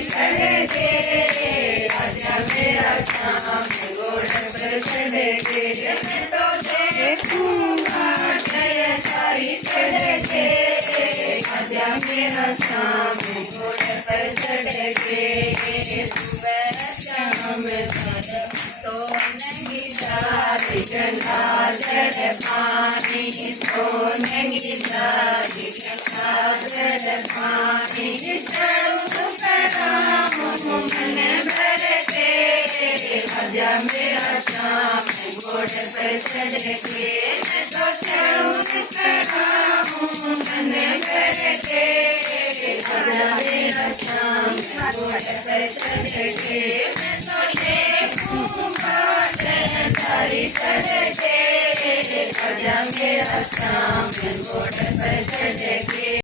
चढ़ के आजा मेरा श्याम घोड़ पर चढ़ के मैं तो देखूंगा जयकारी चढ़ के आजा मेरा श्याम घोड़ पर चढ़ के सुबह श्याम तो नहीं जाती गंगा जल पानी तो नहीं जाती गंगा जल पानी चढ़ूं कराम मन भर के आजा मेरा श्याम घोड़ पर चढ़ के मैं तो चढ़ूं कराम मन भर के आजा मेरा श्याम घोड़ पर चढ़ के मैं तो देखूंगा जयकारी चढ़ के आजा मेरा श्याम घोड़ पर चढ़ के।